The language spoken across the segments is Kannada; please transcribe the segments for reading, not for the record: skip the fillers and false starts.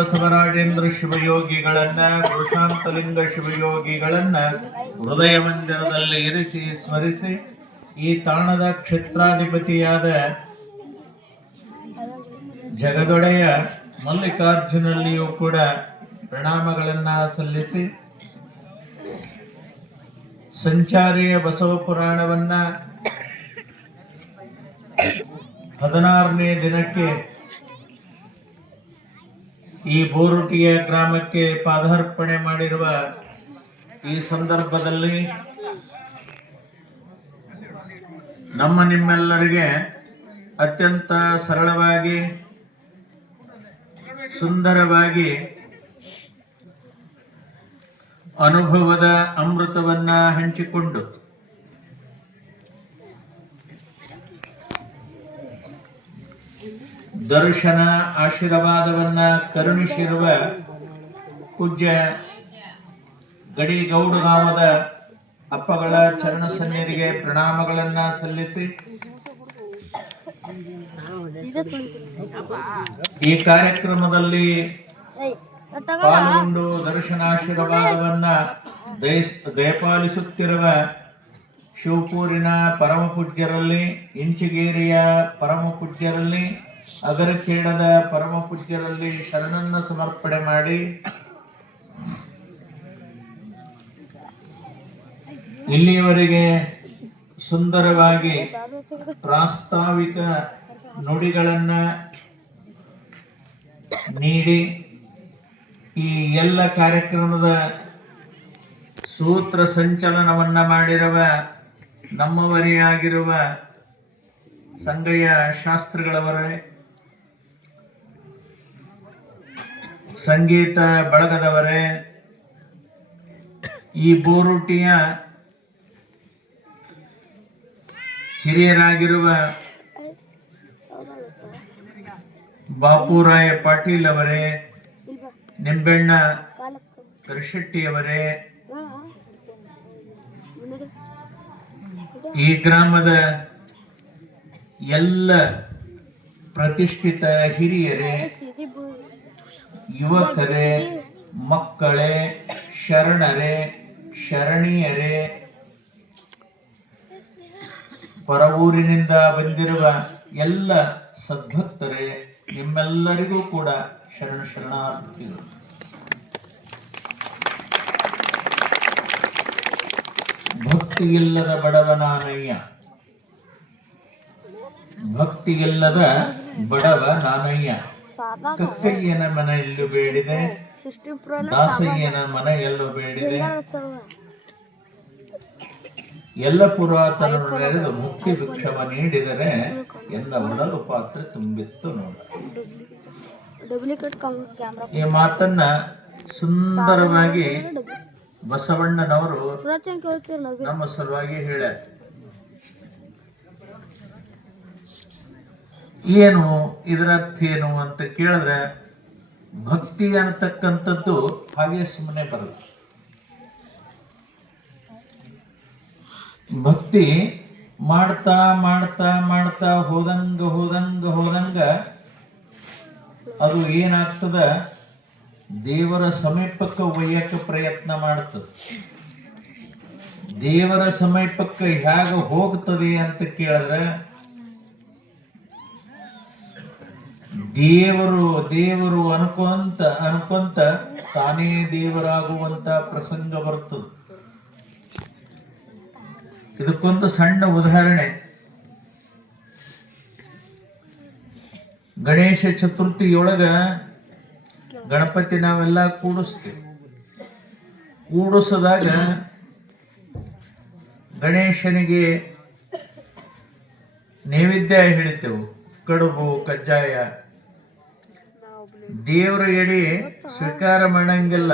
ಬಸವರಾಜೇಂದ್ರ ಶಿವಯೋಗಿಗಳನ್ನ ವೃಷಾಂತಲಿಂಗ ಶಿವಯೋಗಿಗಳನ್ನ ಹೃದಯ ಮಂದಿರದಲ್ಲಿ ಇರಿಸಿ ಸ್ಮರಿಸಿ ಈ ತಾಣದ ಕ್ಷೇತ್ರಾಧಿಪತಿಯಾದ ಜಗದೊಡೆಯ ಮಲ್ಲಿಕಾರ್ಜುನಲ್ಲಿಯೂ ಕೂಡ ಪ್ರಣಾಮಗಳನ್ನ ಸಲ್ಲಿಸಿ ಸಂಚಾರಿಯ ಬಸವ ಪುರಾಣವನ್ನ 16ನೇ ದಿನಕ್ಕೆ ಈ ಬೋರುಟಿಯ ಗ್ರಾಮಕ್ಕೆ ಪಾದಾರ್ಪಣೆ ಮಾಡಿರುವ ಈ ಸಂದರ್ಭದಲ್ಲಿ ನಿಮ್ಮೆಲ್ಲರಿಗೆ ಅತ್ಯಂತ ಸರಳವಾಗಿ ಸುಂದರವಾಗಿ ಅನುಭವದ ಅಮೃತವನ್ನ ಹಂಚಿಕೊಂಡು ದರ್ಶನ ಆಶೀರ್ವಾದವನ್ನ ಕರುಣಿಸಿರುವ ಪೂಜ್ಯ ಗಡಿಗೌಡಗಾಮದ ಅಪ್ಪಗಳ ಚರಣ ಸನ್ನಿಧಿಗೆ ಪ್ರಣಾಮಗಳನ್ನ ಸಲ್ಲಿಸಿ ಈ ಕಾರ್ಯಕ್ರಮದಲ್ಲಿ ಪಾಲ್ಗೊಂಡು ದರ್ಶನಾಶೀರ್ವಾದವನ್ನ ದಯಪಾಲಿಸುತ್ತಿರುವ ಶಿವಪೂರಿನ ಪರಮ ಪೂಜ್ಯರಲ್ಲಿ, ಇಂಚಿಗೇರಿಯ ಪರಮ ಪೂಜ್ಯರಲ್ಲಿ, ಅಗರಖೇಡದ ಪರಮ ಪೂಜ್ಯರಲ್ಲಿ ಶರಣನ್ನ ಸಮರ್ಪಣೆ ಮಾಡಿ ಇಲ್ಲಿಯವರೆಗೆ ಸುಂದರವಾಗಿ ಪ್ರಾಸ್ತಾವಿಕ ನುಡಿಗಳನ್ನ ನೀಡಿ ಈ ಎಲ್ಲ ಕಾರ್ಯಕ್ರಮದ ಸೂತ್ರ ಸಂಚಲನವನ್ನ ಮಾಡಿರುವ ನಮ್ಮವರಿಯಾಗಿರುವ ಸಂಗಯ್ಯ ಶಾಸ್ತ್ರಿಗಳವರೇ, ಸಂಗೀತ ಬಳಗದವರೇ, ಈ ಬೋರುಟಿಯ ಹಿರಿಯರಾಗಿರುವ ಬಾಪುರಾಯ ಪಾಟೀಲ್ ಅವರೇ, ನಿಂಬೆಣ್ಣ ಕರಿಶೆಟ್ಟಿಯವರೇ, ಈ ಗ್ರಾಮದ ಎಲ್ಲ ಪ್ರತಿಷ್ಠಿತ ಹಿರಿಯರೇ, ಯುವಕರೇ, ಮಕ್ಕಳೇ, ಶರಣರೇ, ಶರಣೀಯರೇ, ಪರವೂರಿನಿಂದ ಬಂದಿರುವ ಎಲ್ಲ ಸದ್ಭಕ್ತರೇ, ನಿಮ್ಮೆಲ್ಲರಿಗೂ ಕೂಡ ಶರಣಾರ್ಥಿಗಳು. ಭಕ್ತಿಯಿಲ್ಲದ ಬಡವ ನಾನಯ್ಯ, ಭಕ್ತಿಯಿಲ್ಲದ ಬಡವ ನಾನಯ್ಯ, ಕಕ್ಕಯ್ಯನ ಮನ ಎಲ್ಲೂ ಬೇಡಿದೆ, ದಾಸಯ್ಯನ ಮನ ಎಲ್ಲೂ ಬೇಡಿದೆ, ಎಲ್ಲ ಪುರಾತನರು ನೆರೆದು ಮುಕ್ತಿ ಭಿಕ್ಷವ ನೀಡಿದರೆ ಎಲ್ಲ ಒಡಲು ಪಾತ್ರೆ ತುಂಬಿತ್ತು ನೋಡ. ಈ ಮಾತನ್ನ ಸುಂದರವಾಗಿ ಬಸವಣ್ಣನವರು ನಮ್ಮ ಸಲುವಾಗಿ ಹೇಳ್ಯಾರ. ಏನು ಇದರ ಅರ್ಥ ಏನು ಅಂತ ಕೇಳಿದ್ರೆ, ಭಕ್ತಿ ಅನ್ನತಕ್ಕಂಥದ್ದು ಹಾಗೆ ಸುಮ್ಮನೆ ಬರಲ್ಲ. ಭಕ್ತಿ ಮಾಡ್ತಾ ಮಾಡ್ತಾ ಮಾಡ್ತಾ ಹೋದಂಗ ಅದು ಏನಾಗ್ತದ, ದೇವರ ಸಮೀಪಕ್ಕೆ ಒಯ್ಯಕ್ಕೆ ಪ್ರಯತ್ನ ಮಾಡ್ತದೆ. ದೇವರ ಸಮೀಪಕ್ಕೆ ಹೇಗ ಹೋಗ್ತದೆ ಅಂತ ಕೇಳಿದ್ರೆ, ದೇವರು ಅನ್ಕೊಂತ ತಾನೇ ದೇವರಾಗುವಂತ ಪ್ರಸಂಗ ಬರ್ತದೆ. ಇದಕ್ಕೊಂದು ಸಣ್ಣ ಉದಾಹರಣೆ, ಗಣೇಶ ಚತುರ್ಥಿಯೊಳಗ ಗಣಪತಿ ನಾವೆಲ್ಲ ಕೂಡಿಸ್ತೀವಿ. ಕೂಡಿಸಿದಾಗ ಗಣೇಶನಿಗೆ ನೈವೇದ್ಯ ಹೇಳ್ತೇವೆ, ಕಡುಬು, ಕಜ್ಜಾಯ. ದೇವರ ಎಡೆ ಸ್ವೀಕಾರ ಮಾಡಂಗಿಲ್ಲ.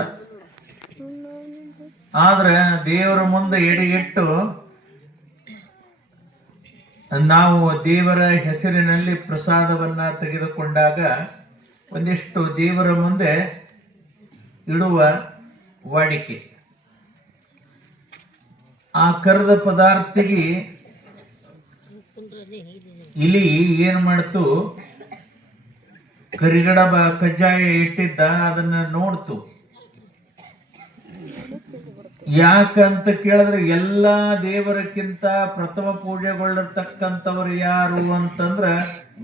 ಆದ್ರೆ ದೇವರ ಮುಂದೆ ಎಡೆಗಿಟ್ಟು ನಾವು ದೇವರ ಹೆಸರಿನಲ್ಲಿ ಪ್ರಸಾದವನ್ನ ತೆಗೆದುಕೊಂಡಾಗ ಒಂದಿಷ್ಟು ದೇವರ ಮುಂದೆ ಇಡುವ ವಾಡಿಕೆ. ಆ ಕರೆದ ಪದಾರ್ಥಿಗೆ ಇಲಿ ಏನ್ ಮಾಡ್ತು, ಕರಿಗಡಬ ಕಜ್ಜಾಯ ಇಟ್ಟಿದ್ದ, ಅದನ್ನ ನೋಡ್ತು. ಯಾಕಂತ ಕೇಳಿದ್ರೆ ಎಲ್ಲಾ ದೇವರಕ್ಕಿಂತ ಪ್ರಥಮ ಪೂಜೆಗೊಳ್ಳತಕ್ಕಂಥವ್ರು ಯಾರು ಅಂತಂದ್ರ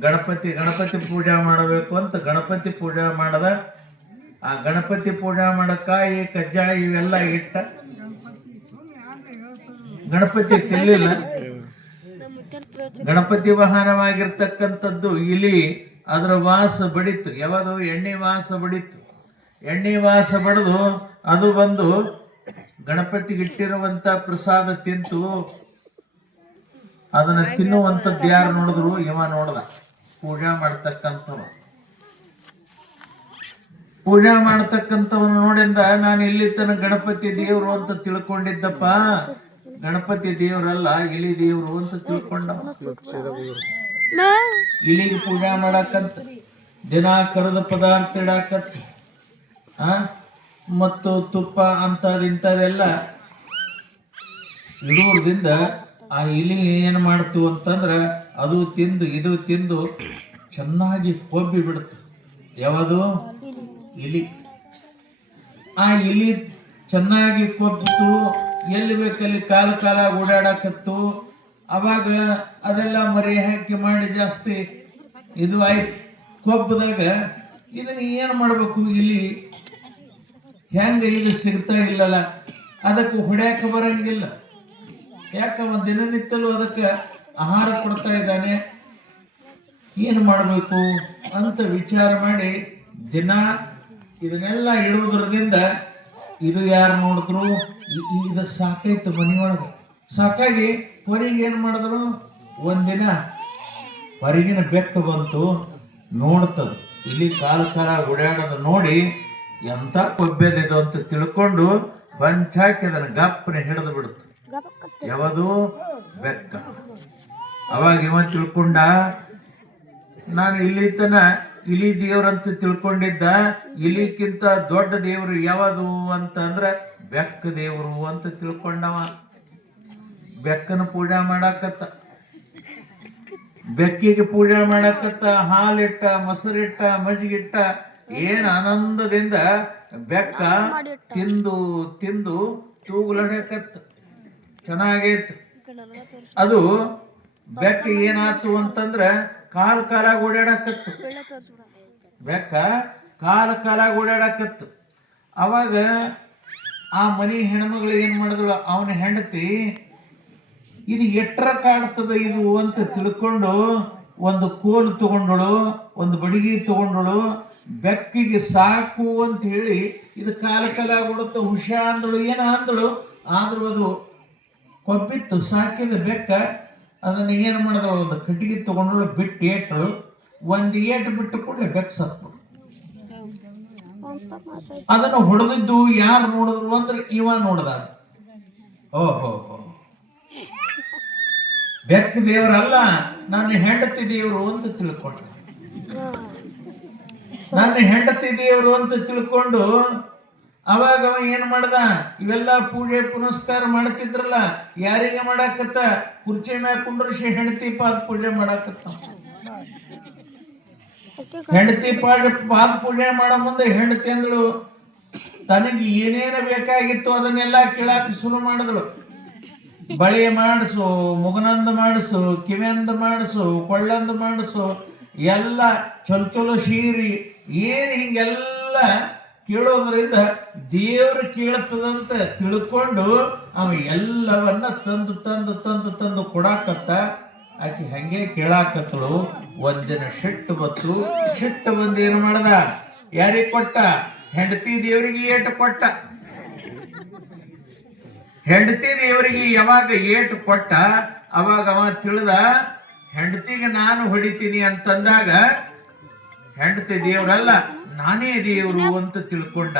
ಗಣಪತಿ. ಗಣಪತಿ ಪೂಜೆ ಮಾಡಬೇಕು ಅಂತ ಗಣಪತಿ ಪೂಜೆ ಮಾಡದ. ಆ ಗಣಪತಿ ಪೂಜೆ ಮಾಡಕ್ಕಾಯಿ ಕಜ್ಜಾಯ ಇವೆಲ್ಲ ಇಟ್ಟ. ಗಣಪತಿ ತಿನ್ಲಿಲ್ಲ. ಗಣಪತಿ ವಾಹನವಾಗಿರ್ತಕ್ಕಂಥದ್ದು ಇಲಿ. ಅದರ ವಾಸ ಬಡಿತು. ಯಾವುದು? ಎಣ್ಣೆ ವಾಸ ಬಡಿತು. ಎಣ್ಣೆ ವಾಸ ಬಡಿದು ಅದು ಬಂದು ಗಣಪತಿಗಿಟ್ಟಿರುವಂತ ಪ್ರಸಾದ ತಿಂತು. ಅದನ್ನ ತಿನ್ನುವಂಥದ್ದು ಯಾರು ನೋಡಿದ್ರು? ಇವ ನೋಡ್ದ, ಪೂಜಾ ಮಾಡ್ತಕ್ಕಂಥವ. ಪೂಜಾ ಮಾಡ್ತಕ್ಕಂಥವನು ನೋಡಿಂದ, ನಾನು ಇಲ್ಲಿ ತನಕ ಗಣಪತಿ ದೇವರು ಅಂತ ತಿಳ್ಕೊಂಡಿದ್ದಪ್ಪ, ಗಣಪತಿ ದೇವರಲ್ಲ ಇಲಿ ದೇವರು ಅಂತ ತಿಳ್ಕೊಂಡವ. ಇಲಿಗೆ ಪೂಜಾ ಮಾಡಕಂತ ದಿನ ಕರೆದ ಪದಾರ್ಥ ಇಡಾಕತ್, ಮತ್ತು ತುಪ್ಪ ಇಂಥದೆಲ್ಲ ಇಡುವುದರಿಂದ ಆ ಇಲಿ ಏನು ಮಾಡ್ತು ಅಂತಂದ್ರೆ ಅದು ತಿಂದು ಇದು ತಿಂದು ಚೆನ್ನಾಗಿ ಕೊಬ್ಬಿ ಬಿಡ್ತು. ಯಾವುದು? ಇಲಿ. ಆ ಇಲಿ ಚೆನ್ನಾಗಿ ಕೊಬ್ಬಿತು. ಎಲ್ಲಿ ಬೇಕಲ್ಲಿ ಕಾಲ ಓಡಾಡಕತ್ತು. ಅವಾಗ ಅದೆಲ್ಲ ಮರಿ ಹಾಕಿ ಮಾಡಿ ಜಾಸ್ತಿ ಇದು ಆಯ್ತು. ಕೊಬ್ಬದಾಗ ಇದನ್ನ ಏನು ಮಾಡ್ಬೇಕು? ಇಲಿ ಹೆಂಗ ಇದು ಸಿಗ್ತಾ ಇಲ್ಲಲ್ಲ, ಅದಕ್ಕೆ ಹೊಡ್ಯಾಕ ಬರಂಗಿಲ್ಲ. ಯಾಕವ ದಿನನಿತ್ಯಲೂ ಅದಕ್ಕೆ ಆಹಾರ ಕೊಡ್ತಾ ಇದ್ದಾನೆ, ಏನು ಮಾಡಬೇಕು ಅಂತ ವಿಚಾರ ಮಾಡಿ ದಿನ ಇದನ್ನೆಲ್ಲ ಇಡುವುದರಿಂದ ಇದು ಯಾರು ನೋಡಿದ್ರು ಇದು ಸಾಕೈತು ಮನೆಯೊಳಗೆ. ಸಾಕಾಗಿ ಹೊರಗೆ ಏನು ಮಾಡಿದ್ರು, ಒಂದಿನ ಹೊರಗಿನ ಬೆಕ್ಕ ಬಂತು. ನೋಡ್ತದ ಇಲ್ಲಿ ಕಾಲ ಓಡಾಡೋದು ನೋಡಿ ಎಂತ ಕೊಬ್ಬೆದಿದು ಅಂತ ತಿಳ್ಕೊಂಡು ಬಂಚಾಕಿ ಅದನ್ನ ಗಪ್ಪನೆ ಹಿಡಿದು ಬಿಡ್ತು. ಯಾವುದು? ಬೆಕ್ಕ. ಅವಾಗ ಇವ ತಿಳ್ಕೊಂಡ, ನಾನು ಇಲ್ಲಿ ತನ ಇಲಿ ದೇವ್ರಂತ ತಿಳ್ಕೊಂಡಿದ್ದ. ಇಲಿಕ್ಕಿಂತ ದೊಡ್ಡ ದೇವರು ಯಾವುದು ಅಂತಂದ್ರ ಬೆಕ್ಕ ದೇವರು ಅಂತ ತಿಳ್ಕೊಂಡವ. ಬೆಕ್ಕನ ಪೂಜಾ ಮಾಡಾಕತ್ತ. ಬೆಕ್ಕಿಗೆ ಪೂಜೆ ಮಾಡಾಕತ್ತ. ಹಾಲಿಟ್ಟ, ಮೊಸರಿಟ್ಟ, ಮಜ್ಜಿಗಿಟ್ಟ. ಏನ್ ಆನಂದದಿಂದ ಬೆಕ್ಕ ತಿಂದು ತಿಂದು ತೂಗುಲಡಕತ್ತ. ಚೆನ್ನಾಗೈತ್. ಅದು ಬೆಕ್ಕ ಏನಾಯ್ತು ಅಂತಂದ್ರ ಕಾಲ ಓಡಾಡಕತ್ತು. ಬೆಕ್ಕ ಕಾಲ ಓಡಾಡಕತ್ತು. ಅವಾಗ ಆ ಮನಿ ಹೆಣ್ಮಗಳು ಏನ್ ಮಾಡಿದಳು, ಅವನ ಹೆಂಡತಿ ಇದು ಎಟ್ರ ಕಾಡ್ತದ ಇದು ಅಂತ ತಿಳ್ಕೊಂಡು ಒಂದು ಕೋಲು ತಗೊಂಡಳು, ಒಂದು ಬಡಿಗೆ ತಗೊಂಡಳು. ಬೆಕ್ಕಿಗೆ ಸಾಕು ಅಂತ ಹೇಳಿ ಇದು ಕಾಲ ಓಡುತ್ತ ಹುಷಾ ಅಂದಳು. ಏನ ಅಂದಳು, ಆದ್ರೂ ಅದು ಕೊಬ್ಬಿತ್ತು. ಸಾಕಿದ ಬೆಕ್ಕ ಅದನ್ನ ಏನು ಮಾಡಿದಳು, ಒಂದು ಕಟ್ಟಿಗೆ ತಗೊಂಡಳು, ಬಿಟ್ಟು ಏಟಳು. ಒಂದು ಏಟು ಬಿಟ್ಟು ಕೂಡಲೇ ಬೆಕ್ಕ ಸತ್ತು. ಅದನ್ನು ಹೊಡೆದಿದ್ದು ಯಾರು ನೋಡಿದ್ರು ಅಂದ್ರೆ ಇವ ನೋಡ್ದ. ಓಹೋ, ಬೆಕ್ಕ ದೇವರಲ್ಲ, ನನ್ನ ಹೆಂಡತಿ ದೇವರು ಅಂತ ತಿಳ್ಕೊಂಡ. ನನ್ನ ಹೆಂಡತಿ ದೇವರು ಅಂತ ತಿಳ್ಕೊಂಡು ಅವಾಗ ಅವ ಏನ್ ಮಾಡ್ದ, ಇವೆಲ್ಲ ಪೂಜೆ ಪುನಸ್ಕಾರ ಮಾಡ್ತಿದ್ರಲ್ಲ, ಯಾರಿಗೆ ಮಾಡಾಕತ್ತ? ಕುರ್ಚಿ ಮ್ಯಾಗ ಕುಂಡ್ರಿಸಿ ಹೆಂಡತಿ ಪಾದ ಪೂಜೆ ಮಾಡಾಕತ್ತ. ಹೆಂಡತಿ ಪಾದ ಪೂಜೆ ಮಾಡೋ ಮುಂದೆ ಹೆಂಡತಿ ಅಂದಳು, ತನಗೆ ಏನೇನು ಬೇಕಾಗಿತ್ತು ಅದನ್ನೆಲ್ಲ ಕೇಳಾಕ ಶುರು ಮಾಡಿದಳು. ಬಳೆ ಮಾಡಿಸು, ಮುಗನಂದ ಮಾಡಿಸು, ಕಿವಿಯಂದ ಮಾಡಿಸು, ಕೊಳ್ಳಂದ ಮಾಡಿಸು, ಎಲ್ಲ ಚೊಲೋ ಸೀರಿ ಏನು ಹಿಂಗೆಲ್ಲ ಕೇಳೋದ್ರಿಂದ ದೇವ್ರು ಕೇಳ್ತದಂತ ತಿಳ್ಕೊಂಡು ಅವ ಎಲ್ಲವನ್ನ ತಂದು ತಂದು ತಂದು ತಂದು ಕೊಡಾಕತ್ತ. ಆಕೆ ಹಂಗೆ ಕೇಳಾಕತ್ತಳು. ಒಂದಿನ ಸಿಟ್ಟು ಬಂದು ಏನು ಮಾಡ್ದ, ಯಾರಿಗೆ ಕೊಟ್ಟ? ಹೆಂಡತಿ ದೇವರಿಗೆ ಏಟು ಕೊಟ್ಟ. ಹೆಂಡತಿ ದೇವರಿಗೆ ಯಾವಾಗ ಏಟು ಕೊಟ್ಟ ಅವಾಗ ಅವ ತಿಳಿದ, ಹೆಂಡತಿಗೆ ನಾನು ಹೊಡಿತೀನಿ ಅಂತಂದಾಗ ಹೆಂಡತಿ ದೇವರಲ್ಲ, ನಾನೇ ದೇವರು ಅಂತ ತಿಳ್ಕೊಂಡ.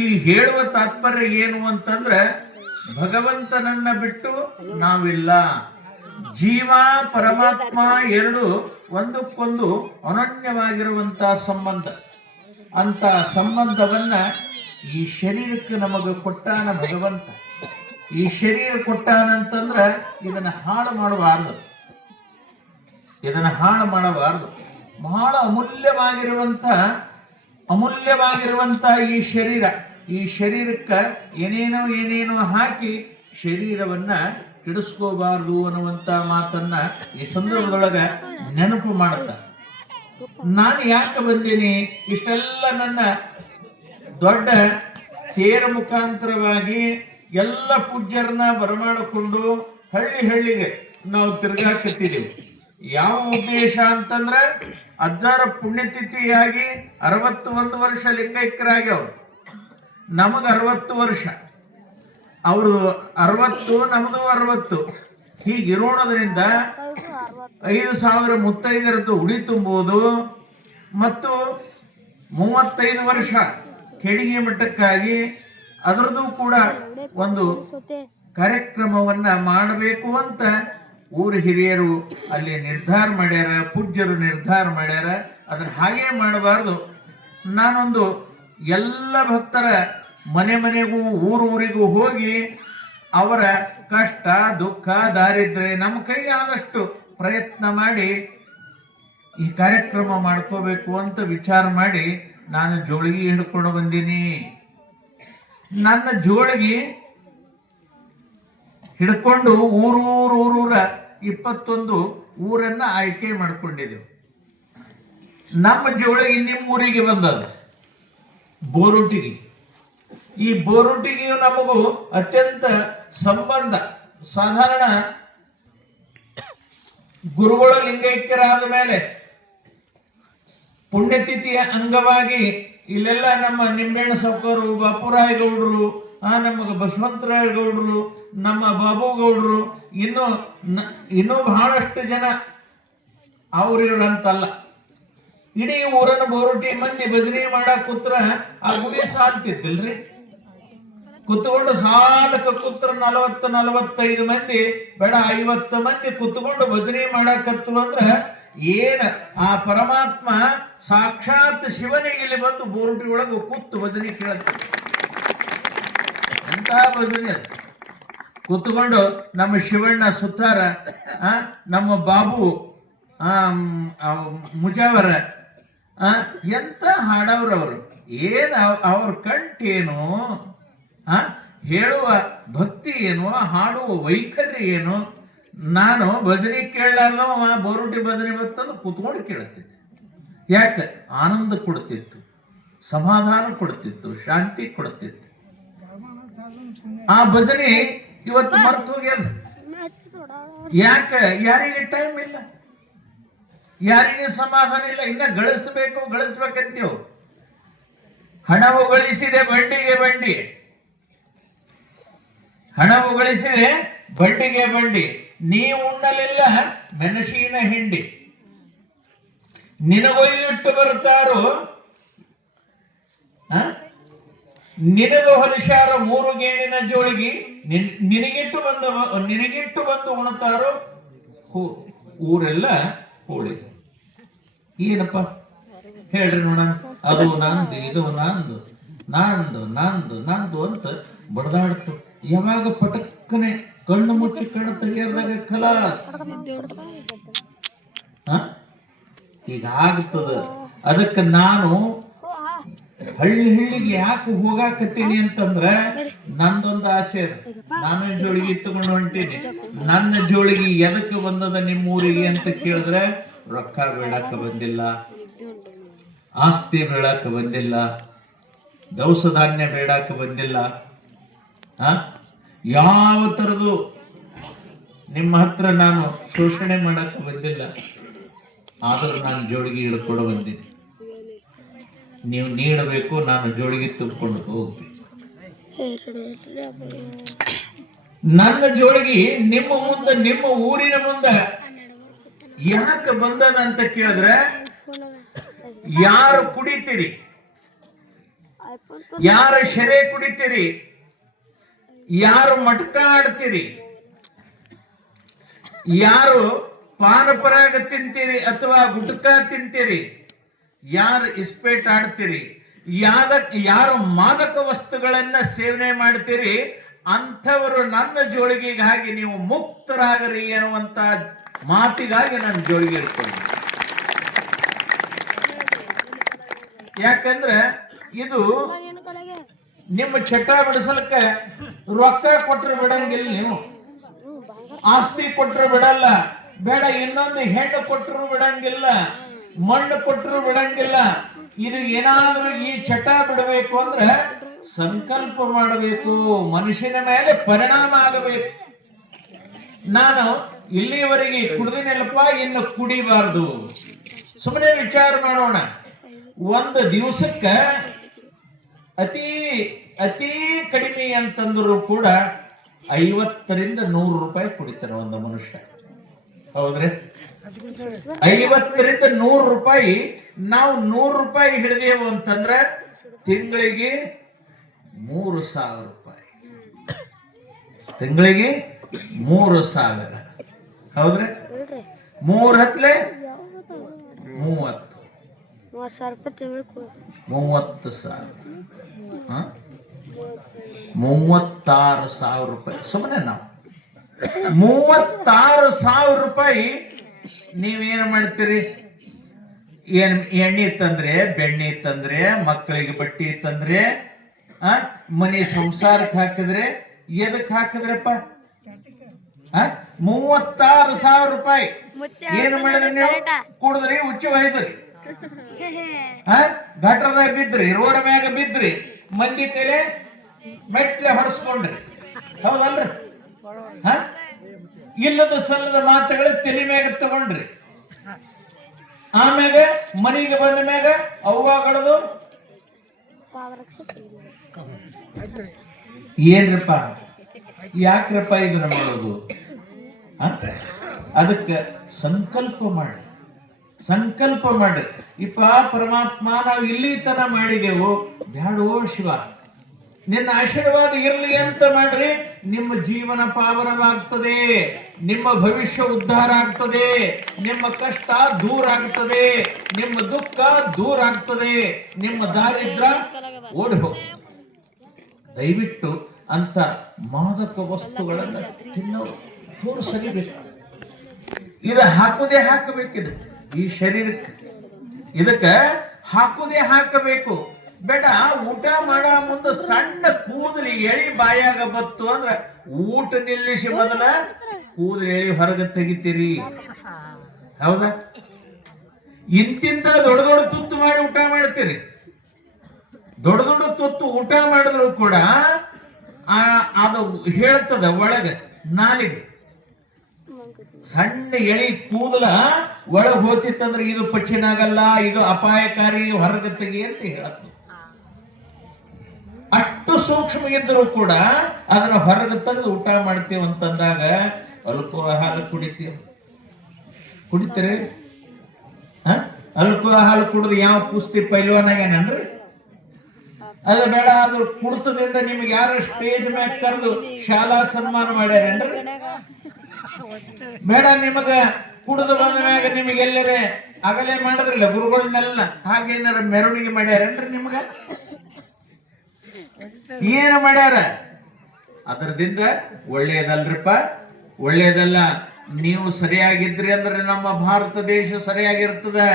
ಈ ಹೇಳುವ ತಾತ್ಪರ್ಯ ಏನು ಅಂತಂದ್ರೆ, ಭಗವಂತನನ್ನ ಬಿಟ್ಟು ನಾವಿಲ್ಲ. ಜೀವ ಪರಮಾತ್ಮ ಎರಡು ಒಂದಕ್ಕೊಂದು ಅನನ್ಯವಾಗಿರುವಂತಹ ಸಂಬಂಧ. ಅಂತ ಸಂಬಂಧವನ್ನ ಈ ಶರೀರಕ್ಕೆ ನಮಗೆ ಕೊಟ್ಟಾನ ಭಗವಂತ. ಈ ಶರೀರ ಕೊಟ್ಟಾನಂತಂದ್ರ ಇದನ್ನ ಹಾಳು ಮಾಡಬಾರ್ದು. ಬಹಳ ಅಮೂಲ್ಯವಾಗಿರುವಂತ ಈ ಶರೀರಕ್ಕೆ ಏನೇನೋ ಹಾಕಿ ಶರೀರವನ್ನ ಕೆಡಿಸ್ಕೋಬಾರ್ದು ಅನ್ನುವಂತ ಮಾತನ್ನ ಈ ಸಂದರ್ಭದೊಳಗ ನೆನಪು ಮಾಡುತ್ತ ನಾನು ಯಾಕೆ ಬಂದೀನಿ, ಇಷ್ಟೆಲ್ಲ ನನ್ನ ದೊಡ್ಡ ತೇರ ಮುಖಾಂತರವಾಗಿ ಎಲ್ಲ ಪೂಜ್ಯರನ್ನ ಬರಮಾಡಿಕೊಂಡು ಹಳ್ಳಿಗೆ ನಾವು ತಿರ್ಗಾಕತ್ತಿದ್ದೀವಿ. ಯಾವ ಉದ್ದೇಶ ಅಂತಂದ್ರೆ ಅಜ್ಜಾರ ಪುಣ್ಯತಿಥಿಯಾಗಿ 61 ವರ್ಷ ಲಿಂಗೈಕ್ಯರಾಗ್ಯವ್ರು. ನಮಗ 60 ವರ್ಷ, ಅವ್ರದ್ದು 60, ನಮ್ದು 60. ಹೀಗಿರೋಣದ್ರಿಂದ 5,000 ಮುತ್ತೈದರದ್ದು ಉಡಿ ತುಂಬುವುದು ಮತ್ತು 35 ವರ್ಷ ಕೆಡಿಗೆ ಮಟ್ಟಕ್ಕಾಗಿ ಅದರದ್ದು ಕೂಡ ಒಂದು ಕಾರ್ಯಕ್ರಮವನ್ನ ಮಾಡಬೇಕು ಅಂತ ಊರು ಹಿರಿಯರು ಅಲ್ಲಿ ನಿರ್ಧಾರ ಮಾಡ್ಯಾರ, ಪೂಜ್ಯರು ನಿರ್ಧಾರ ಮಾಡ್ಯಾರ. ಅದನ್ನ ಹಾಗೆ ಮಾಡಬಾರ್ದು. ನಾನೊಂದು ಎಲ್ಲ ಭಕ್ತರ ಮನೆಗೂ ಊರಿಗೂ ಹೋಗಿ ಅವರ ಕಷ್ಟ ದುಃಖ ದಾರಿದ್ರ್ಯ ನಮ್ಮ ಕೈಗೆ ಆದಷ್ಟು ಪ್ರಯತ್ನ ಮಾಡಿ ಈ ಕಾರ್ಯಕ್ರಮ ಮಾಡ್ಕೋಬೇಕು ಅಂತ ವಿಚಾರ ಮಾಡಿ ನಾನು ಜೋಳಿಗೆ ಹಿಡ್ಕೊಂಡು ಬಂದೀನಿ. ನನ್ನ ಜೋಳಿಗೆ ಹಿಡ್ಕೊಂಡು ಊರೂರ 21 ಊರನ್ನ ಆಯ್ಕೆ ಮಾಡ್ಕೊಂಡಿದ್ದೆವು. ನಮ್ಮ ಜೋಳಿಗೆ ನಿಮ್ಮ ಊರಿಗೆ ಬಂದದ ಬೋರುಟಿಗೆ. ಈ ಬೋರುಟಿಗೆ ನಮಗೂ ಅತ್ಯಂತ ಸಂಬಂಧ. ಸಾಧಾರಣ ಗುರುಗಳ ಲಿಂಗೈಕ್ಯರಾದ ಮೇಲೆ ಪುಣ್ಯತಿಥಿಯ ಅಂಗವಾಗಿ ಇಲ್ಲೆಲ್ಲ ನಮ್ಮ ನಿಂಬೆಣ್ಣ ಸೌಕರು, ಬಾಪುರಾಯ ಗೌಡ್ರು, ನಮ್ಮ ಬಸವಂತರಾಯ ಗೌಡ್ರು, ನಮ್ಮ ಬಾಬು ಗೌಡ್ರು, ಇನ್ನೂ ಬಹಳಷ್ಟು ಜನ ಅವ್ರಿವ್ರಂತಲ್ಲ, ಇಡೀ ಊರನ್ನ ಬೋರುಟಿ ಮಂದಿ ಭಜನೆ ಮಾಡಕ್ ಕೂತ್ರ ಆ ಗುಡಿ ಸಾಲ್ತಿದ್ದಿಲ್ರಿ. ಕುತ್ಕೊಂಡು ಸಾಲಕ್ಕೆ ಕೂತ್ರ 40-45 ಮಂದಿ ಬೇಡ 50 ಮಂದಿ ಕುತ್ಕೊಂಡು ಭಜನೆ ಮಾಡಕತ್ತು ಅಂದ್ರ ಏನ ಆ ಪರಮಾತ್ಮ ಸಾಕ್ಷಾತ್ ಶಿವನಿಗೆ ಇಲ್ಲಿ ಬಂದು ಬೋರುಟಿ ಒಳಗೆ ಕೂತು ಭಜನೆ ಕೇಳತ್ತ. ಎಂತ ಭಜನೆ ಅದು. ಕೂತ್ಕೊಂಡು ನಮ್ಮ ಶಿವಣ್ಣ ಸುತ್ತಾರ, ನಮ್ಮ ಬಾಬು ಮುಜಾವರ ಎಂತ ಹಾಡವ್ರವ್ರು. ಏನ್ ಅವ್ರ ಕಂಠೇನು, ಹೇಳುವ ಭಕ್ತಿ ಏನು, ಹಾಡುವ ವೈಖರಿ ಏನು. ನಾನು ಭಜನೆ ಕೇಳಲಾರ್ದವ ಬೋರುಟಿ ಭಜನೆ ಬರ್ತಂದು ಕೂತ್ಕೊಂಡು ಕೇಳ್ತಿದ್ದೆ. ಯಾಕೆ? ಆನಂದ ಕೊಡ್ತಿತ್ತು, ಸಮಾಧಾನ ಕೊಡ್ತಿತ್ತು, ಶಾಂತಿ ಕೊಡ್ತಿತ್ತು. ಆ ಭಜನೆ ಇವತ್ತು ಮರೆತು ಹೋಗ್ಯದ. ಯಾಕೆ? ಯಾರಿಗೆ ಟೈಮ್ ಇಲ್ಲ, ಯಾರಿಗೆ ಸಮಾಧಾನ ಇಲ್ಲ. ಇನ್ನ ಗಳಿಸ್ಬೇಕಂತೀವ್. ಹಣವು ಗಳಿಸಿದೆ ಬಂಡಿಗೆ ಬಂಡಿ, ಹಣವು ಗಳಿಸಿದೆ ಬಂಡಿಗೆ ಬಂಡಿ, ನೀ ಉಣ್ಣಲಿಲ್ಲ ಮೆಣಸಿನ ಹಿಂಡಿ. ನಿನಗೊಯ್ಯಿಟ್ಟು ಬರ್ತಾರೋ ನಿನಗ ಹೊಲಿಸ್ಯಾರ 3 ಗೇಣಿನ ಜೋಳಿಗೆ, ನಿನಗಿಟ್ಟು ಬಂದು ಉಣ್ತಾರೋ ಊರೆಲ್ಲ ಹೋಳಿ. ಏನಪ್ಪ ಹೇಳ್ರಿ ನೋಡ. ಅದು ನಂದು, ಇದು ನಂದು, ನಂದು ನಂದು ನಂದು ಅಂತ ಬಡದಾಡ್ತು. ಯಾವಾಗ ಪಟಕ್ಕನೆ ಕಣ್ಣು ಮುಚ್ಚಿ ಕಣ್ಣು ತೆಗೆಯದಾಗ ಖಲಾಸ್ ಈಗ ಆಗ್ತದ. ಅದಕ್ಕೆ ನಾನು ಹಳ್ಳಿಗೆ ಯಾಕೆ ಹೋಗಾಕತ್ತೀನಿ ಅಂತಂದ್ರ ನಂದೊಂದು ಆಸೆ ಅದ. ನಾನು ಜೋಳಿಗೆ ತಗೊಂಡು ಹೊಂಟೀನಿ. ನನ್ನ ಜೋಳಿಗೆ ಎದಕ್ಕೆ ಬಂದದ ನಿಮ್ಮೂರಿಗೆ ಅಂತ ಕೇಳಿದ್ರೆ ರೊಕ್ಕ ಬೇಡಕ್ಕ ಬಂದಿಲ್ಲ, ಆಸ್ತಿ ಬೇಡಕ್ಕ ಬಂದಿಲ್ಲ, ದವಸ ಧಾನ್ಯ ಬೇಡಕ್ಕ ಬಂದಿಲ್ಲ, ಯಾವ ತರದು ನಿಮ್ಮ ಹತ್ರ ನಾನು ಶೋಷಣೆ ಮಾಡಕ್ಕೆ ಬಂದಿಲ್ಲ. ಆದರೂ ನಾನು ಜೋಳಿಗೆ ಹಿಡ್ಕೊಂಡು ಬಂದೀನಿ. ನೀವು ನೀಡಬೇಕು, ನಾನು ಜೋಳಿಗೆ ತುಂಬಿಕೊಂಡು ಹೋಗ್ಬೇಕು. ನನ್ನ ಜೋಳಿಗೆ ನಿಮ್ಮ ಮುಂದೆ, ನಿಮ್ಮ ಊರಿನ ಮುಂದೆ ಯಾಕೆ ಬಂದದ ಅಂತ ಕೇಳಿದ್ರೆ, ಯಾರು ಕುಡಿತೀರಿ, ಯಾರು ಶೆರೆ ಕುಡಿತೀರಿ, ಯಾರು ಮಟಕ ಆಡ್ತೀರಿ, ಯಾರು ಪಾನಪರಾಗ ತಿಂತೀರಿ ಅಥವಾ ಗುಟ್ಕ ತಿಂತೀರಿ, ಯಾರು ಇಸ್ಪೇಟ್ ಆಡ್ತೀರಿ, ಯಾರು ಮಾದಕ ವಸ್ತುಗಳನ್ನ ಸೇವನೆ ಮಾಡ್ತೀರಿ, ಅಂಥವರು ನನ್ನ ಜೋಳಿಗೆಗಾಗಿ ನೀವು ಮುಕ್ತರಾಗರಿ ಎನ್ನುವಂತ ಮಾತಿಗಾಗಿ ನಾನು ಜೋಳಿಗೆ ಇಟ್ಕೊಂಡು ಯಾಕಂದ್ರೆ ಇದು ನಿಮ್ಮ ಚಟ ಬಿಡಿಸಲಕ್ಕ ರೊಕ್ಕ ಕೊಟ್ರೆ ಬಿಡಂಗಿಲ್ಲ, ನೀವು ಆಸ್ತಿ ಕೊಟ್ರು ಬಿಡಲ್ಲ, ಬೇಡ ಇನ್ನೊಂದು ಹೆಣ್ಣು ಕೊಟ್ಟರು ಬಿಡಂಗಿಲ್ಲ, ಮಣ್ಣು ಕೊಟ್ಟರು ಬಿಡಂಗಿಲ್ಲ. ಇದು ಏನಾದ್ರೂ ಈ ಚಟ ಬಿಡಬೇಕು ಅಂದ್ರೆ ಸಂಕಲ್ಪ ಮಾಡಬೇಕು, ಮನುಷ್ಯನ ಮೇಲೆ ಪರಿಣಾಮ ಆಗಬೇಕು. ನಾನು ಇಲ್ಲಿವರೆಗೆ ಕುಡಿದಿನಲ್ಲಪ್ಪ, ಇನ್ನು ಕುಡಿಬಾರ್ದು. ಸುಮ್ಮನೆ ವಿಚಾರ ಮಾಡೋಣ. ಒಂದು ದಿವಸಕ್ಕ ಅತಿ ಅತಿ ಕಡಿಮೆ ಅಂತಂದ್ರು ಕೂಡ 50ರಿಂದ 100 ರೂಪಾಯಿ ಕುಡಿತಾನೆ ಒಂದು ಮನುಷ್ಯ. ಹೌದ್ರಿ? 50ರಿಂದ 100 ರೂಪಾಯಿ. ನಾವು 100 ರೂಪಾಯಿ ಹಿಡಿದೇವು ಅಂತಂದ್ರೆ ತಿಂಗಳಿಗೆ 3,000 ರೂಪಾಯಿ. ತಿಂಗಳಿಗೆ 3,000. ಹೌದ್ರಿ? 3 ಹತ್ಲೆ 30,000. 30,000. 36,000 ರೂಪಾಯಿ. ಸುಮ್ಮನೆ ನಾವು 36,000 ರೂಪಾಯಿ ನೀವೇನು ಮಾಡ್ತೀರಿ? ಎಣ್ಣೆ ತಂದ್ರೆ, ಬೆಣ್ಣೆ ತಂದ್ರೆ, ಮಕ್ಕಳಿಗೆ ಬಟ್ಟೆ ತಂದ್ರೆ, ಮನೆ ಸಂಸಾರಕ್ಕೆ ಹಾಕಿದ್ರೆ, ಎದಕ್ಕೆ ಹಾಕಿದ್ರಪ್ಪ? 36,000 ರೂಪಾಯಿ. ಏನು ಮಾಡಿದ್ರಿ ನೀವು? ಕುಡಿದ್ರಿ, ಹುಚ್ಚ ಒಯ್ದ್ರಿ, ಗಟ್ರದಾಗ ಬಿದ್ರಿ, ರೋಡ್ ಮ್ಯಾಗ ಬಿದ್ರಿ, ಮಂದಿ ಕೈಲೆ ಮೆಟ್ಲೆ ಹೊಡೆಸ್ಕೊಂಡ್ರಿ. ಹೌದಲ್ರಿ? ಇಲ್ಲದ ಸಲ್ಲದ ಮಾತುಗಳ ತಲೆ ಮ್ಯಾಗ ತಗೊಂಡ್ರಿ. ಆಮ್ಯಾಗ ಮನೆಗೆ ಬಂದ ಮ್ಯಾಗ ಅವ್ವಾಗಳದು ಏನ್ರಪ್ಪ, ಯಾಕ್ರಪ್ಪ ಇದನ್ನ ಮಾಡೋದು? ಅದಕ್ಕೆ ಸಂಕಲ್ಪ ಮಾಡಿ, ಸಂಕಲ್ಪ ಮಾಡ್ರಿ. ಇಪ್ಪ ಪರಮಾತ್ಮ, ನಾವು ಇಲ್ಲಿ ತನ ಮಾಡಿದೆವು, ಬ್ಯಾಡೋ ಶಿವ, ನಿನ್ನ ಆಶೀರ್ವಾದ ಇರಲಿ ಅಂತ ಮಾಡ್ರಿ. ನಿಮ್ಮ ಜೀವನ ಪಾವನವಾಗ್ತದೆ, ನಿಮ್ಮ ಭವಿಷ್ಯ ಉದ್ಧಾರ ಆಗ್ತದೆ, ನಿಮ್ಮ ಕಷ್ಟ ದೂರ ಆಗ್ತದೆ, ನಿಮ್ಮ ದುಃಖ ದೂರ ಆಗ್ತದೆ, ನಿಮ್ಮ ದಾರಿದ್ರ್ಯ ಓಡಿ ಹೋಗ. ದಯವಿಟ್ಟು ಅಂತ ಮಾದಕ ವಸ್ತುಗಳನ್ನು ತಿನ್ನೋರು ದೂರ ಸರಿಬೇಕು. ಇದು ಹಾಕುದೇ ಹಾಕಬೇಕಿದೆ ಈ ಶರೀರಕ್ಕೆ, ಇದಕ್ಕೆ ಹಾಕುದೇ ಹಾಕಬೇಕು. ಬೇಡ, ಊಟ ಮಾಡೋ ಮುಂದೆ ಸಣ್ಣ ಕೂದಲಿ ಎಳಿ ಬಾಯಾಗ ಬತ್ತು ಅಂದ್ರೆ ಊಟ ನಿಲ್ಲಿಸಿ ಮೊದಲ ಕೂದಲಿ ಎಳಿ ಹೊರಗೆ ತೆಗಿತೀರಿ. ಹೌದಾ? ಇಂತಿಂತ ದೊಡ್ಡ ದೊಡ್ಡ ತುತ್ತು ಮಾಡಿ ಊಟ ಮಾಡ್ತೀರಿ. ದೊಡ್ಡ ದೊಡ್ಡ ತುತ್ತು ಊಟ ಮಾಡಿದ್ರು ಕೂಡ ಅದು ಹೇಳ್ತದ ಒಳಗೆ ನಾಲಿಗೆ. ಸಣ್ಣ ಎಳಿ ಕೂದಲ ಒಳಗೆ ಹೋತಿತ್ತಂದ್ರೆ ಇದು ಪಚ್ಚಿನಾಗಲ್ಲ, ಇದು ಅಪಾಯಕಾರಿ, ಹೊರಗೆ ತೆಗಿ ಅಂತ ಹೇಳತ್ತು. ಅಷ್ಟು ಸೂಕ್ಷ್ಮ ಇದ್ರೂ ಕೂಡ ಅದನ್ನ ಹೊರಗೆ ತೆಗೆದು ಊಟ ಮಾಡ್ತೀವಿ ಅಂತಂದಾಗ ಅಲ್ಕೋ ಹಾಲು ಕುಡಿತೀರಿ? ಅಲ್ಕೋ ಹಾಲು ಕುಡಿದು ಯಾವ ಕುಸ್ತಿ ಪೈಲ್ವಾನಾಗೇನನ್ರಿ? ಅದ ಬೇಡ, ಅದು ಕುಡಿತದಿಂದ ನಿಮ್ಗೆ ಯಾರು ಸ್ಟೇಜ್ ಮ್ಯಾಗ ಕರೆದು ಶಾಲಾ ಸನ್ಮಾನ ಮಾಡ್ಯಾರೇನ್ರಿ? ಬೇಡ, ನಿಮಗ ಕುಡಿದು ಬಂದ ಮ್ಯಾಗ ನಿಮಗೆ ಎಲ್ಲರೇ ಅಗಲೇ ಮಾಡಿದ್ರಲ್ಲ ಗುರುಗಳನ್ನೆಲ್ಲ, ಹಾಗೇನಾರ ಮೆರವಣಿಗೆ ಮಾಡ್ಯಾರೇನ್ರಿ? ನಿಮ್ಗ ಏನು ಮಾಡ್ಯಾರ? ಅದರದಿಂದ ಒಳ್ಳೆಯದಲ್ರಿಪ್ಪ, ಒಳ್ಳೆಯದಲ್ಲ. ನೀವು ಸರಿಯಾಗಿದ್ರಿ ಅಂದ್ರೆ ನಮ್ಮ ಭಾರತ ದೇಶ ಸರಿಯಾಗಿರ್ತದೆ.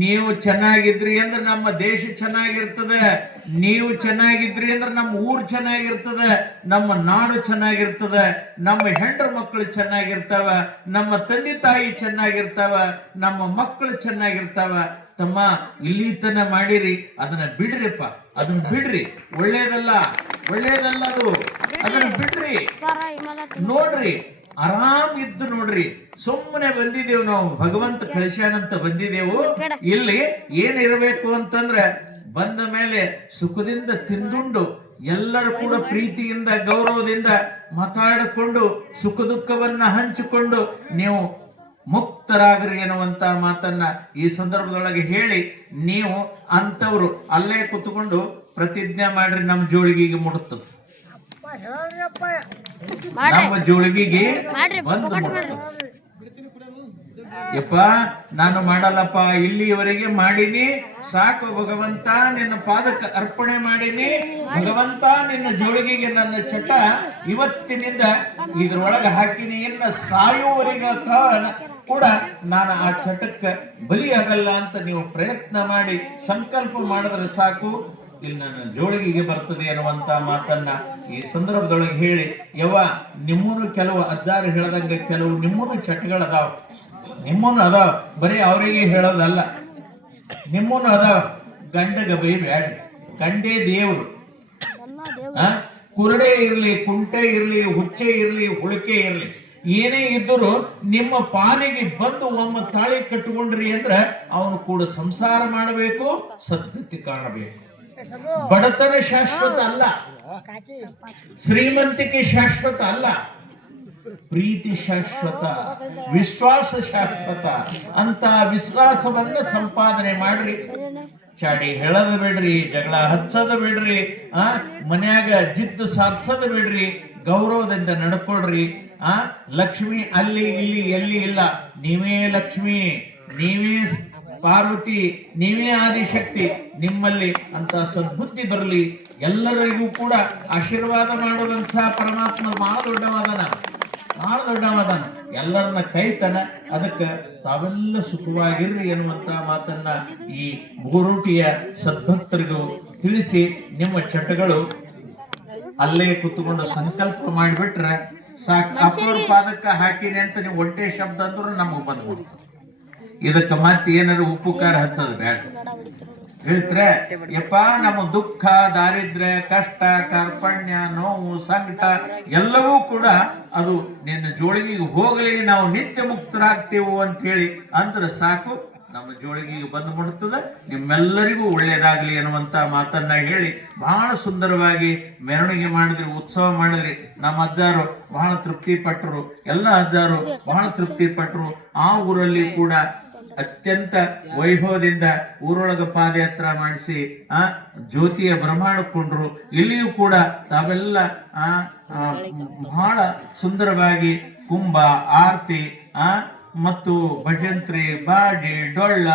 ನೀವು ಚೆನ್ನಾಗಿದ್ರಿ ಅಂದ್ರೆ ನಮ್ಮ ದೇಶ ಚೆನ್ನಾಗಿರ್ತದೆ. ನೀವು ಚೆನ್ನಾಗಿದ್ರಿ ಅಂದ್ರೆ ನಮ್ಮ ಊರು ಚೆನ್ನಾಗಿರ್ತದೆ, ನಮ್ಮ ನಾಡು ಚೆನ್ನಾಗಿರ್ತದೆ, ನಮ್ಮ ಹೆಂಡ್ರ ಮಕ್ಕಳು ಚೆನ್ನಾಗಿರ್ತಾವ, ನಮ್ಮ ತಂದೆ ತಾಯಿ ಚೆನ್ನಾಗಿರ್ತಾವ, ನಮ್ಮ ಮಕ್ಕಳು ಚೆನ್ನಾಗಿರ್ತಾವ. ತಮ್ಮ ಇಲ್ಲಿ ತನ ಮಾಡಿರಿ, ಅದನ್ನ ಬಿಡ್ರಿಪ್ಪ, ಅದನ್ನ ಬಿಡ್ರಿ. ಒಳ್ಳೇದಲ್ಲ, ಒಳ್ಳೇದಲ್ಲ ಅದು, ಅದನ್ನ ಬಿಡ್ರಿ. ನೋಡ್ರಿ, ಆರಾಮ್ ಇದ್ದು ನೋಡ್ರಿ. ಸುಮ್ಮನೆ ಬಂದಿದ್ದೇವು ನಾವು, ಭಗವಂತ ಕಳಿಸ್ಯಾನಂತ ಬಂದಿದ್ದೇವು. ಇಲ್ಲಿ ಏನಿರಬೇಕು ಅಂತಂದ್ರೆ ಬಂದ ಮೇಲೆ ಸುಖದಿಂದ ತಿಂದುಂಡು ಎಲ್ಲರೂ ಕೂಡ ಪ್ರೀತಿಯಿಂದ ಗೌರವದಿಂದ ಮಾತಾಡಿಕೊಂಡು ಸುಖ ದುಃಖವನ್ನ ಹಂಚಿಕೊಂಡು ನೀವು ಮುಕ್ತರಾಗ್ರಿ ಎನ್ನುವಂತ ಮಾತನ್ನ ಈ ಸಂದರ್ಭದೊಳಗೆ ಹೇಳಿ, ನೀವು ಅಂತವ್ರು ಅಲ್ಲೇ ಕುತ್ಕೊಂಡು ಪ್ರತಿಜ್ಞೆ ಮಾಡ್ರಿ, ನಮ್ಮ ಜೋಳಿಗೆಗೆ ಮುಡುತ್ತದೆ, ನಮ್ಮ ಜೋಳಿಗೆಗೆ ಬಂದು ಮುಡುತ್ತದೆ. ಯಪ್ಪ, ನಾನು ಮಾಡಲ್ಲಪ್ಪ, ಇಲ್ಲಿಯವರೆಗೆ ಮಾಡೀನಿ, ಸಾಕು ಭಗವಂತ, ನಿನ್ನ ಪಾದಕ್ಕೆ ಅರ್ಪಣೆ ಮಾಡೀನಿ. ಭಗವಂತ, ನಿನ್ನ ಜೋಳಿಗೆಗೆ ನನ್ನ ಚಟ ಇವತ್ತಿನಿಂದ ಇದ್ರೊಳಗೆ ಹಾಕಿನಿ, ಇನ್ನು ಸಾಯುವವರೆಗೆ ಕೂಡ ನಾನು ಆ ಚಟಕ್ಕೆ ಬಲಿಯಾಗಲ್ಲ ಅಂತ ನೀವು ಪ್ರಯತ್ನ ಮಾಡಿ ಸಂಕಲ್ಪ ಮಾಡಿದ್ರೆ ಸಾಕು, ಇಲ್ಲಿ ನನ್ನ ಜೋಳಿಗೆಗೆ ಬರ್ತದೆ ಅನ್ನುವಂತ ಮಾತನ್ನ ಈ ಸಂದರ್ಭದೊಳಗೆ ಹೇಳಿ, ನಿಮ್ಮೂನು ಕೆಲವು ಅಜ್ಜಾರು ಹೇಳದಂಗೆ ಕೆಲವು ನಿಮ್ಮೂನು ಚಟಗಳದಾವ, ನಿಮ್ಮೂನು ಅದಾವ, ಬರೀ ಅವರಿಗೆ ಹೇಳೋದಲ್ಲ, ನಿಮ್ಮೂನು ಅದಾವ. ಗಂಡಗ ಬೈಬ್ಯಾಡ, ಗಂಡೇ ದೇವ್ರು. ಕುರುಡೆ ಇರ್ಲಿ, ಕುಂಟೆ ಇರ್ಲಿ, ಹುಚ್ಚೆ ಇರ್ಲಿ, ಹುಳಿಕೆ ಇರ್ಲಿ, ಏನೇ ಇದ್ದರೂ ನಿಮ್ಮ ಪಾಲಿಗೆ ಬಂದು ಒಮ್ಮ ತಾಳಿ ಕಟ್ಟಿಕೊಂಡ್ರಿ ಅಂದ್ರೆ ಅವನು ಕೂಡ ಸಂಸಾರ ಮಾಡಬೇಕು, ಸದ್ಗತಿ ಕಾಣಬೇಕು. ಬಡತನ ಶಾಶ್ವತ ಅಲ್ಲ, ಶ್ರೀಮಂತಿಕೆ ಶಾಶ್ವತ ಅಲ್ಲ, ಪ್ರೀತಿ ಶಾಶ್ವತ, ವಿಶ್ವಾಸ ಶಾಶ್ವತ. ಅಂತ ವಿಶ್ವಾಸವನ್ನ ಸಂಪಾದನೆ ಮಾಡ್ರಿ. ಚಾಡಿ ಹೇಳದ ಬಿಡ್ರಿ, ಜಗಳ ಹಚ್ಚದ ಬಿಡ್ರಿ, ಮನ್ಯಾಗ ಜಿದ್ದು ಸಾಧಿಸದ ಬಿಡ್ರಿ, ಗೌರವದಿಂದ ನಡ್ಕೊಳ್ರಿ. ಲಕ್ಷ್ಮಿ ಅಲ್ಲಿ ಇಲ್ಲಿ ಎಲ್ಲಿ ಇಲ್ಲ, ನೀವೇ ಲಕ್ಷ್ಮಿ, ನೀವೇ ಪಾರ್ವತಿ, ನೀವೇ ಆದಿಶಕ್ತಿ. ನಿಮ್ಮಲ್ಲಿ ಅಂತ ಸದ್ಬುದ್ಧಿ ಬರಲಿ. ಎಲ್ಲರಿಗೂ ಕೂಡ ಆಶೀರ್ವಾದ ಮಾಡುವಂತಹ ಪರಮಾತ್ಮ ಬಹಳ ದೊಡ್ಡವಾದನ, ಬಹಳ ದೊಡ್ಡವಾದನ, ಎಲ್ಲರನ್ನ ಕೈತನ. ಅದಕ್ಕೆ ತಾವೆಲ್ಲ ಸುಖವಾಗಿರ್ರಿ ಎನ್ನುವಂತ ಮಾತನ್ನ ಈ ಗೋರೂಟಿಯ ಸದ್ಭಕ್ತರಿಗೂ ತಿಳಿಸಿ, ನಿಮ್ಮ ಚಟಗಳು ಅಲ್ಲೇ ಕುತ್ಕೊಂಡು ಸಂಕಲ್ಪ ಮಾಡಿಬಿಟ್ರೆ ಸಾಕು. ಅಪ್ಪರ ಪಾದಕ್ಕ ಹಾಕಿರಿ ಅಂತ ನೀವು ಒಂಟೆ ಶಬ್ದ ಅಂದ್ರೂ ನಮಗ್ ಬಂದ್ಬಿಡ್ತು. ಇದಕ್ಕೆ ಮತ್ತೆ ಏನಾದ್ರು ಉಪ್ಪು ಖಾರ ಹಚ್ಚೋದು ಬೇಡ. ಹೇಳ್ತಾರೆ, ಯಪ್ಪ ನಮ್ಮ ದುಃಖ, ದಾರಿದ್ರ್ಯ, ಕಷ್ಟ, ಕಾರ್ಪಣ್ಯ, ನೋವು, ಸಂಕಟ ಎಲ್ಲವೂ ಕೂಡ ಅದು ನಿನ್ನ ಜೋಳಿಗೆಗೆ ಹೋಗಲಿ, ನಾವು ನಿತ್ಯ ಮುಕ್ತರಾಗ್ತೇವು ಅಂತ ಹೇಳಿ ಅಂದ್ರೆ ಸಾಕು, ನಮ್ಮ ಜೋಳಿಗೆಗೆ ಬಂದು ಮುಡುತ್ತದೆ. ನಿಮ್ಮೆಲ್ಲರಿಗೂ ಒಳ್ಳೇದಾಗ್ಲಿ ಅನ್ನುವಂತ ಮಾತನ್ನ ಹೇಳಿ ಬಹಳ ಸುಂದರವಾಗಿ ಮೆರವಣಿಗೆ ಮಾಡಿದ್ರಿ, ಉತ್ಸವ ಮಾಡಿದ್ರಿ. ನಮ್ಮ ಅಜ್ಜಾರು ಬಹಳ ತೃಪ್ತಿ ಪಟ್ಟರು, ಎಲ್ಲ ಅಜ್ಜಾರು ಬಹಳ ತೃಪ್ತಿ ಪಟ್ಟರು. ಆ ಊರಲ್ಲಿ ಕೂಡ ಅತ್ಯಂತ ವೈಭವದಿಂದ ಊರೊಳಗ ಪಾದಯಾತ್ರ ಮಾಡಿಸಿ ಜ್ಯೋತಿಯ ಬರಮಾಡಿಕೊಂಡ್ರು. ಇಲ್ಲಿಯೂ ಕೂಡ ತಾವೆಲ್ಲ ಬಹಳ ಸುಂದರವಾಗಿ ಕುಂಭ, ಆರತಿ ಮತ್ತು ಭಜಂತ್ರಿ, ಬಾಡಿ, ಡೊಳ್ಳ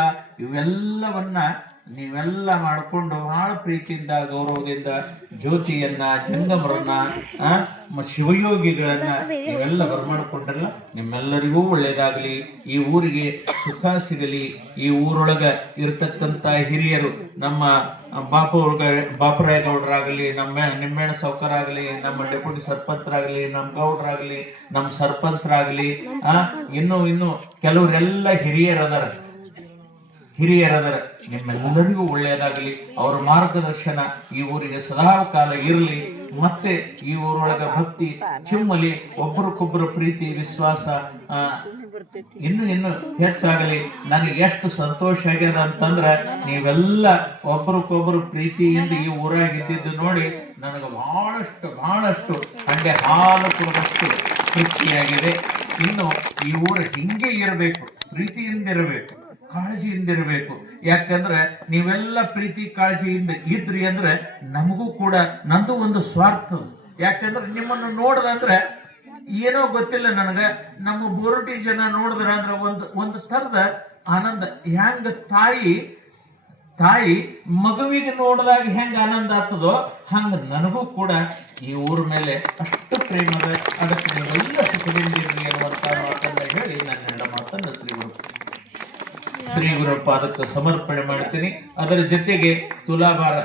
ಇವೆಲ್ಲವನ್ನ ನೀವೆಲ್ಲ ಮಾಡಿಕೊಂಡು ಬಹಳ ಪ್ರೀತಿಯಿಂದ ಗೌರವದಿಂದ ಜ್ಯೋತಿಯನ್ನ, ಜಂಗಮರನ್ನ, ಶಿವಯೋಗಿಗಳನ್ನ ನೀವೆಲ್ಲ ಬರಮಾಡ್ಕೊಂಡ್ರಲ್ಲ. ನಿಮ್ಮೆಲ್ಲರಿಗೂ ಒಳ್ಳೇದಾಗಲಿ, ಈ ಊರಿಗೆ ಸುಖ ಸಿಗಲಿ. ಈ ಊರೊಳಗ ಇರ್ತಕ್ಕಂಥ ಹಿರಿಯರು, ನಮ್ಮ ಬಾಪರಾಯ ಗೌಡರಾಗಲಿ, ನಿಮ್ಮೆಣ್ಣ ಸಾವ್ಕಾರಾಗಲಿ, ನಮ್ಮ ಡೆಪ್ಯೂಟಿ ಸರ್ಪಂಚರಾಗಲಿ, ನಮ್ಮ ಗೌಡರಾಗಲಿ, ನಮ್ಮ ಸರ್ಪಂಚರಾಗಲಿ, ಇನ್ನು ಕೆಲವರೆಲ್ಲ ಹಿರಿಯರದಾರ. ನಿಮ್ಮೆಲ್ಲರಿಗೂ ಒಳ್ಳೆಯದಾಗಲಿ. ಅವರ ಮಾರ್ಗದರ್ಶನ ಈ ಊರಿಗೆ ಸದಾ ಕಾಲ ಇರಲಿ. ಮತ್ತೆ ಈ ಊರೊಳಗ ಭಕ್ತಿ ಚಿಮ್ಮಲಿ, ಒಬ್ಬರಿಗೊಬ್ಬರ ಪ್ರೀತಿ ವಿಶ್ವಾಸ ಇನ್ನು ಹೆಚ್ಚಾಗಲಿ. ನನಗೆ ಎಷ್ಟು ಸಂತೋಷ ಆಗ್ಯದ ಅಂತಂದ್ರ ನೀವೆಲ್ಲ ಒಬ್ಬರಿಗೊಬ್ಬರು ಪ್ರೀತಿಯಿಂದ ಈ ಊರಾಗಿದ್ದು ನೋಡಿ ನನಗೆ ಬಹಳಷ್ಟು ಹಂಗೆ ಹಾಲು ಕೊಡುವಷ್ಟು ತೃಪ್ತಿಯಾಗಿದೆ. ಇನ್ನು ಈ ಊರು ಹಿಂಗೆ ಇರಬೇಕು, ಪ್ರೀತಿಯಿಂದ ಇರಬೇಕು, ಕಾಳಜಿಯಿಂದ ಇರಬೇಕು. ಯಾಕಂದ್ರೆ ನೀವೆಲ್ಲ ಪ್ರೀತಿ ಕಾಳಜಿಯಿಂದ ಇದ್ರಿ ಅಂದ್ರೆ ನಮಗೂ ಕೂಡ ನಂದು ಒಂದು ಸ್ವಾರ್ಥ. ಯಾಕಂದ್ರೆ ನಿಮ್ಮನ್ನು ನೋಡ್ದಂದ್ರೆ ಏನೋ ಗೊತ್ತಿಲ್ಲ ನನಗ, ನಮ್ಮ ಬೋರಟಿ ಜನ ನೋಡಿದ್ರ ಅಂದ್ರೆ ಒಂದು ತರದ ಆನಂದ. ಹೆಂಗ ತಾಯಿ ಮಗುವಿಗೆ ನೋಡಿದಾಗ ಹೆಂಗ ಆನಂದ ಆಗ್ತದೋ ಹಂಗ ನನಗೂ ಕೂಡ ಈ ಊರ ಮೇಲೆ ಅಷ್ಟು ಪ್ರೇಮದ. ಅದಕ್ಕೆ ನೀವೆಲ್ಲ ಸುಖದಿಂದಿರಲಿ ಅನ್ನುವಂತ ಮಾತನ್ನ ಹೇಳಿ ನನ್ನ ಮಾತನ್ನ ಶ್ರೀ ಗುರು ಪಾದಕ್ಕೆ ಸಮರ್ಪಣೆ ಮಾಡ್ತೀನಿ. ಅದರ ಜೊತೆಗೆ ತುಲಾಭಾರ